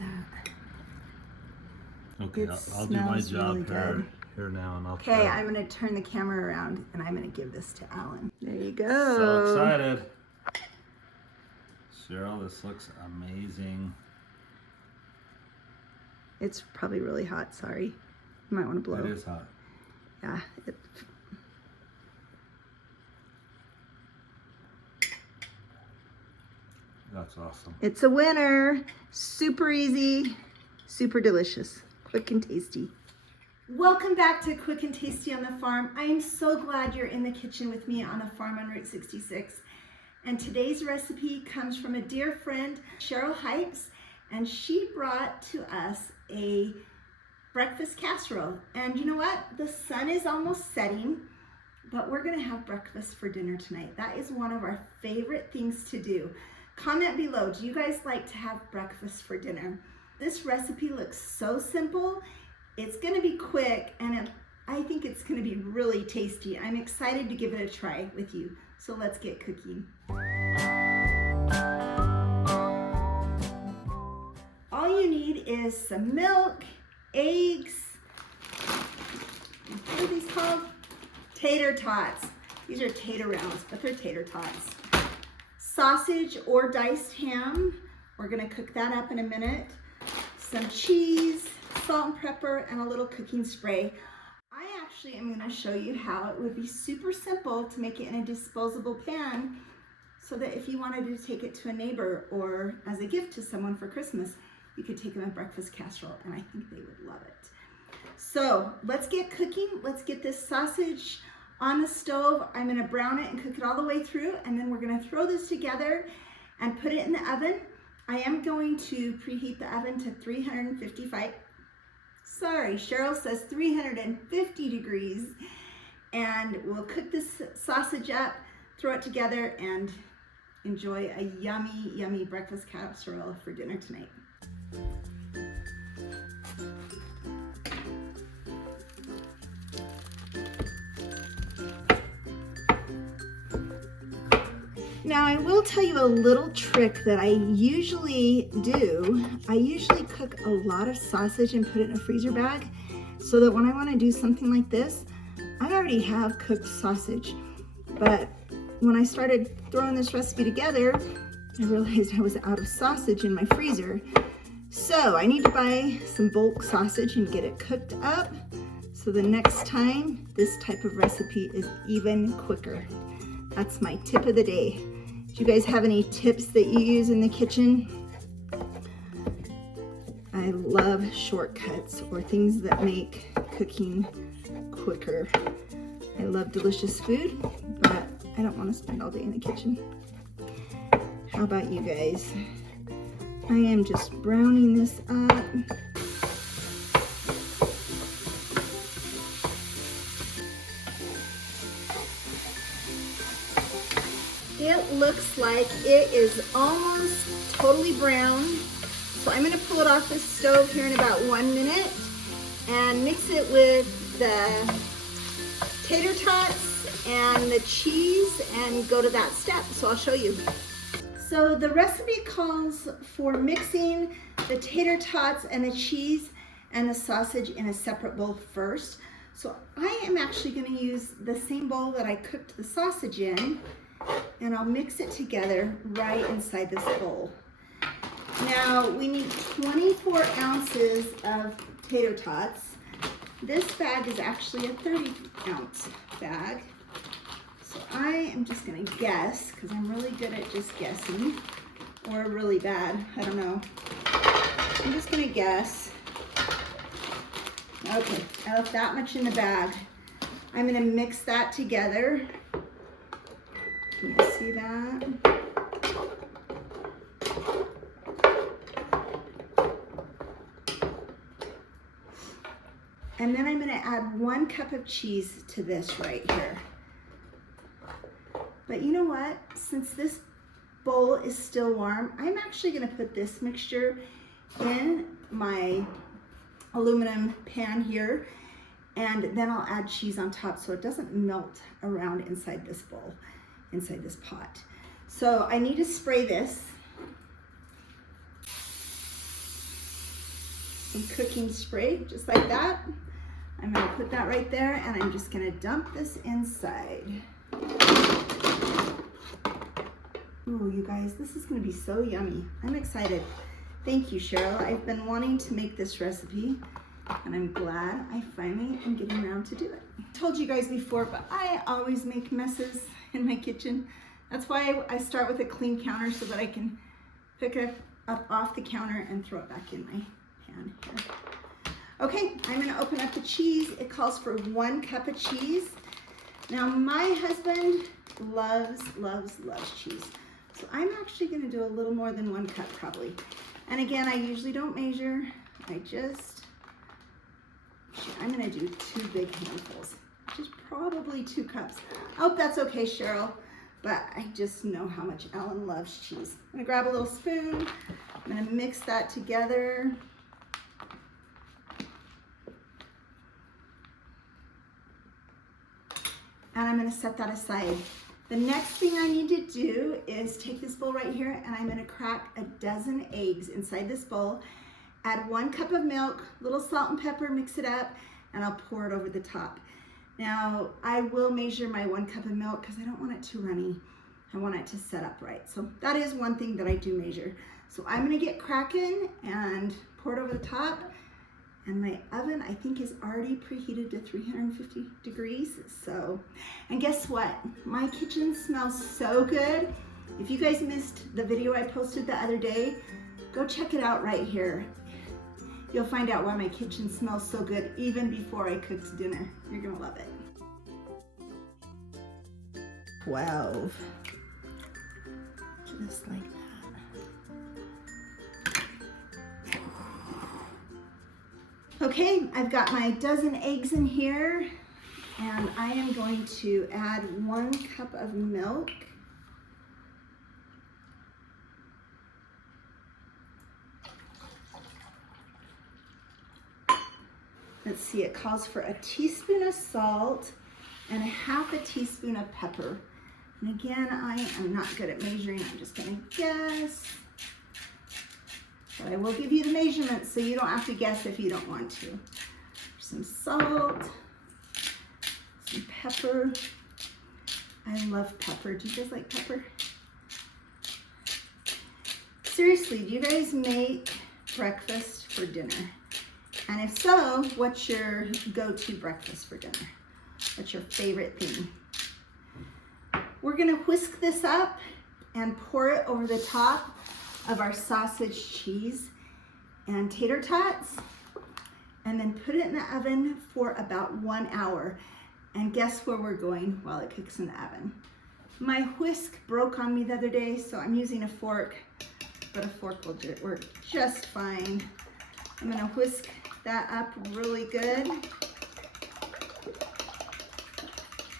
that. Okay, I'll do my job really here now, and I'll try. Okay, I'm gonna turn the camera around and I'm gonna give this to Alan. There you go. So excited. Cheryl, this looks amazing. It's probably really hot, sorry. You might want to blow. It is hot. Yeah. That's awesome. It's a winner. Super easy, super delicious, quick and tasty. Welcome back to Quick and Tasty on the Farm. I am so glad you're in the kitchen with me on the farm on Route 66. And today's recipe comes from a dear friend, Cheryl Hikes, and she brought to us a breakfast casserole. And you know what? The sun is almost setting, but we're gonna have breakfast for dinner tonight. That is one of our favorite things to do. Comment below, do you guys like to have breakfast for dinner? This recipe looks so simple. It's gonna be quick, and I think it's gonna be really tasty. I'm excited to give it a try with you. So let's get cooking. All you need is some milk, eggs, what are these called? Tater tots. These are tater rounds, but they're tater tots. Sausage or diced ham. We're gonna cook that up in a minute. Some cheese, salt and pepper, and a little cooking spray. I actually am gonna show you how it would be super simple to make it in a disposable pan so that if you wanted to take it to a neighbor or as a gift to someone for Christmas, you could take them a breakfast casserole, and I think they would love it. So let's get cooking. Let's get this sausage on the stove. I'm gonna brown it and cook it all the way through, and then we're gonna throw this together and put it in the oven. I am going to preheat the oven to 355. Sorry, Cheryl says 350 degrees. And we'll cook this sausage up, throw it together, and enjoy a yummy, yummy breakfast casserole for dinner tonight. Now I will tell you a little trick that I usually do. I usually cook a lot of sausage and put it in a freezer bag so that when I want to do something like this, I already have cooked sausage. But when I started throwing this recipe together, I realized I was out of sausage in my freezer. So I need to buy some bulk sausage and get it cooked up so the next time this type of recipe is even quicker. That's my tip of the day. Do you guys have any tips that you use in the kitchen? I love shortcuts or things that make cooking quicker. I love delicious food, but I don't want to spend all day in the kitchen. How about you guys? I am just browning this up. It looks like it is almost totally brown. So I'm gonna pull it off the stove here in about 1 minute and mix it with the tater tots and the cheese and go to that step. So I'll show you. So the recipe calls for mixing the tater tots and the cheese and the sausage in a separate bowl first. So I am actually gonna use the same bowl that I cooked the sausage in, and I'll mix it together right inside this bowl. Now we need 24 ounces of tater tots. This bag is actually a 30-ounce bag. So I am just gonna guess, because I'm really good at just guessing, or really bad, I don't know. I'm just gonna guess. Okay, I left that much in the bag. I'm gonna mix that together. Can you see that? And then I'm gonna add 1 cup of cheese to this right here. But you know what? Since this bowl is still warm, I'm actually gonna put this mixture in my aluminum pan here, and then I'll add cheese on top so it doesn't melt around inside this bowl, inside this pot. So I need to spray this. some cooking spray, just like that. I'm gonna put that right there, and I'm just gonna dump this inside. Ooh, you guys, this is gonna be so yummy. I'm excited. Thank you, Cheryl. I've been wanting to make this recipe, and I'm glad I finally am getting around to do it. I told you guys before, but I always make messes in my kitchen. That's why I start with a clean counter so that I can pick it up off the counter and throw it back in my pan here. Okay, I'm gonna open up the cheese. It calls for 1 cup of cheese. Now my husband loves cheese. So I'm actually gonna do a little more than 1 cup probably. And again, I usually don't measure. I'm gonna do 2 big handfuls, which is probably 2 cups. I hope that's okay, Cheryl, but I just know how much Alan loves cheese. I'm gonna grab a little spoon. I'm gonna mix that together. And I'm gonna set that aside. The next thing I need to do is take this bowl right here, and I'm gonna crack a dozen eggs inside this bowl. Add 1 cup of milk, a little salt and pepper, mix it up, and I'll pour it over the top. Now, I will measure my 1 cup of milk because I don't want it too runny. I want it to set up right. So that is one thing that I do measure. So I'm gonna get cracking and pour it over the top. And my oven, I think, is already preheated to 350 degrees. So, and guess what? My kitchen smells so good. If you guys missed the video I posted the other day, go check it out right here. You'll find out why my kitchen smells so good even before I cooked dinner. You're gonna love it. 12. Just like that. Okay, I've got my dozen eggs in here, and I am going to add 1 cup of milk. Let's see, it calls for a teaspoon of salt and a 1/2 teaspoon of pepper. And again, I am not good at measuring. I'm just gonna guess. But I will give you the measurements so you don't have to guess if you don't want to. Some salt, some pepper. I love pepper. Do you guys like pepper? Seriously, do you guys make breakfast for dinner? And if so, what's your go-to breakfast for dinner? What's your favorite thing? We're gonna whisk this up and pour it over the top of our sausage, cheese, and tater tots, and then put it in the oven for about 1 hour. And guess where we're going while it cooks in the oven? My whisk broke on me the other day, so I'm using a fork, but a fork will work just fine. I'm gonna whisk that up really good.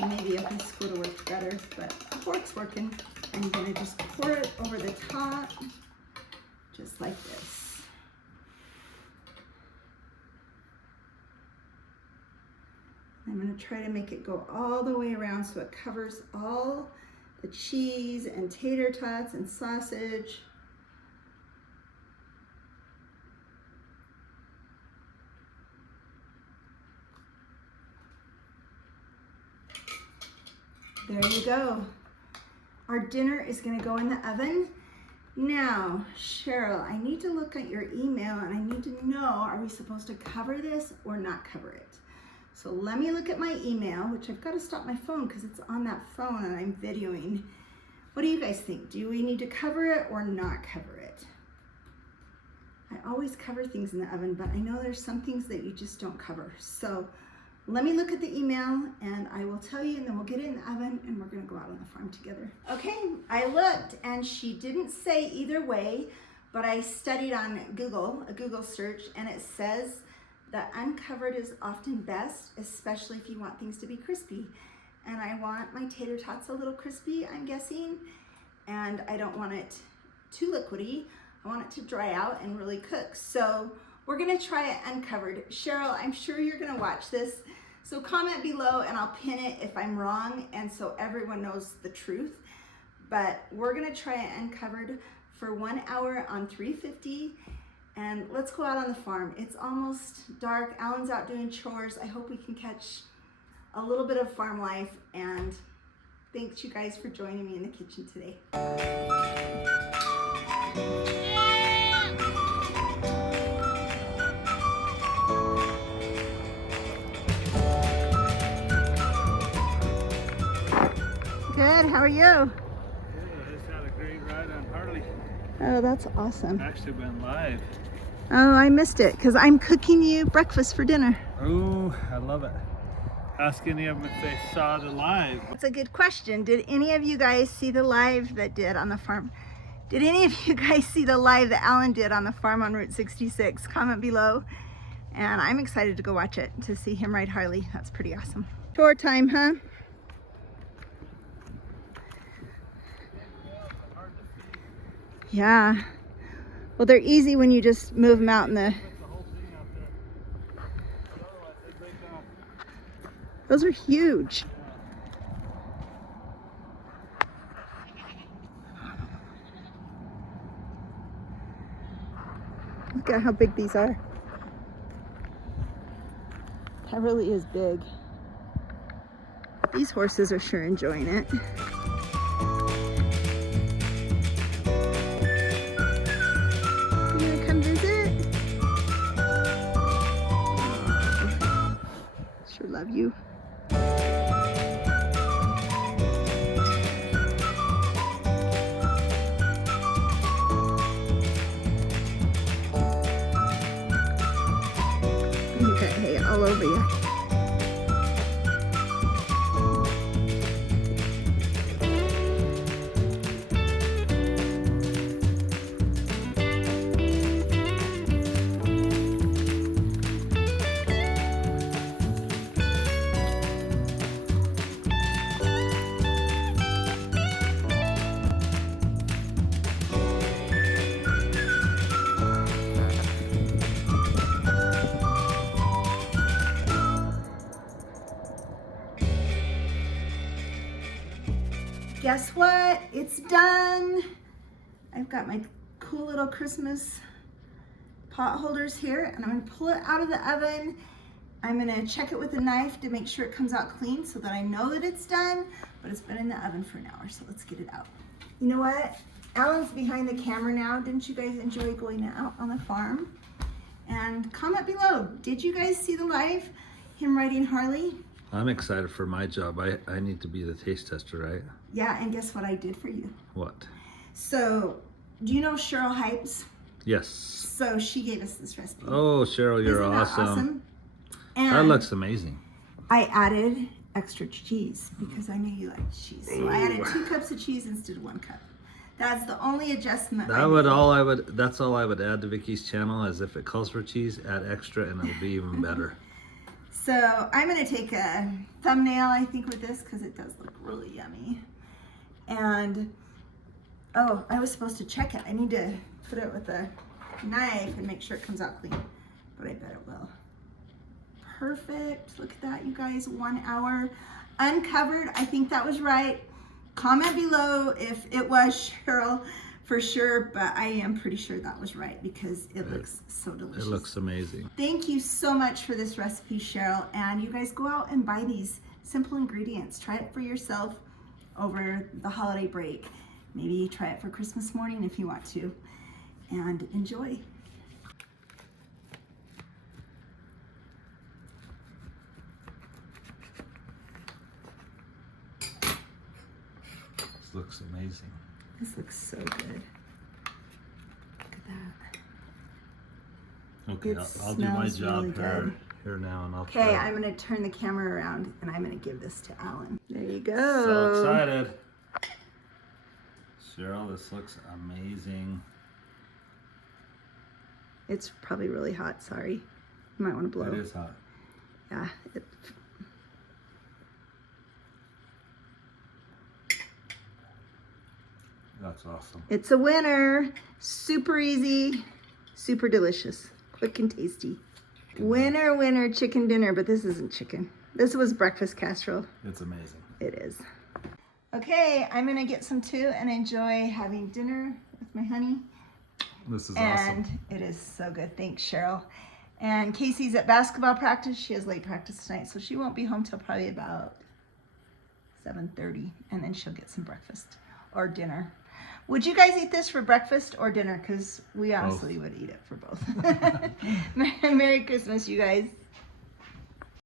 Maybe a whisk would have worked better, but the fork's working. I'm gonna just pour it over the top, just like this. I'm gonna try to make it go all the way around so it covers all the cheese and tater tots and sausage. There you go. Our dinner is gonna go in the oven. Now, Cheryl, I need to look at your email and I need to know, are we supposed to cover this or not cover it? So let me look at my email, which I've got to stop my phone because it's on that phone and I'm videoing. What do you guys think? Do we need to cover it or not cover it? I always cover things in the oven, but I know there's some things that you just don't cover. So let me look at the email and I will tell you, and then we'll get it in the oven and we're gonna go out on the farm together. Okay, I looked and she didn't say either way, but I studied on Google, a Google search, and it says that uncovered is often best, especially if you want things to be crispy. And I want my tater tots a little crispy, I'm guessing, and I don't want it too liquidy. I want it to dry out and really cook. So we're gonna try it uncovered. Cheryl, I'm sure you're gonna watch this. So comment below and I'll pin it if I'm wrong, and so everyone knows the truth. But we're gonna try it uncovered for 1 hour on 350. And let's go out on the farm. It's almost dark. Alan's out doing chores. I hope we can catch a little bit of farm life, and thanks you guys for joining me in the kitchen today. Good, how are you? Yeah, I just had a great ride on Harley. Oh, that's awesome. Actually been live. Oh, I missed it because I'm cooking you breakfast for dinner. Oh, I love it. Ask any of them if they saw the live. That's a good question. Did any of you guys see the live that did on the farm? Did any of you guys see the live that Alan did on the farm on Route 66? Comment below. And I'm excited to go watch it, to see him ride Harley. That's pretty awesome. Chore time, huh? Yeah. Well, they're easy when you just move them out in the... Those are huge. Look at how big these are. That really is big. These horses are sure enjoying it. You wanna come visit? Oh, sure love you. You got hay all over you. Guess what? It's done. I've got my cool little Christmas pot holders here, and I'm gonna pull it out of the oven. I'm gonna check it with a knife to make sure it comes out clean so that I know that it's done, but it's been in the oven for an hour, so let's get it out. You know what? Alan's behind the camera now. Didn't you guys enjoy going out on the farm? And comment below, did you guys see the live, him riding Harley? I'm excited for my job. I need to be the taste tester, right? Yeah, and guess what I did for you? What? So, do you know Cheryl Hypes? Yes. So she gave us this recipe. Oh, Cheryl, you're Isn't that awesome. And That looks amazing. I added extra cheese because I knew you liked cheese. So I added 2 cups of cheese instead of 1 cup. That's the only adjustment. That's all I would add to Vicky's channel, is if it calls for cheese, add extra and it'll be even better. So I'm gonna take a thumbnail, I think, with this because it does look really yummy. And, oh, I was supposed to check it. I need to put it with a knife and make sure it comes out clean, but I bet it will. Perfect. Look at that, you guys. 1 hour uncovered. I think that was right. Comment below if it was, Cheryl, for sure, but I am pretty sure that was right because it looks so delicious. It looks amazing. Thank you so much for this recipe, Cheryl, and you guys go out and buy these simple ingredients. Try it for yourself over the holiday break. Maybe try it for Christmas morning if you want to, and enjoy. This looks amazing. This looks so good. Look at that. Okay, It I'll do my smells job really good. here now, and I'll Okay, try. I'm gonna turn the camera around and I'm gonna give this to Alan. There you go. So excited. Cheryl, this looks amazing. It's probably really hot, sorry. You might wanna blow. It is hot. Yeah. That's awesome. It's a winner. Super easy, super delicious, quick and tasty. Winner, winner, chicken dinner, but this isn't chicken. This was breakfast casserole. It's amazing. It is. Okay, I'm gonna get some too and enjoy having dinner with my honey This is and awesome. it is so good. Thanks, Cheryl. And Casey's at basketball practice. She has late practice tonight, so she won't be home till probably about 7:30, and then she'll get some breakfast or dinner. Would you guys eat this for breakfast or dinner? Because we honestly would eat it for both. Merry Christmas, you guys.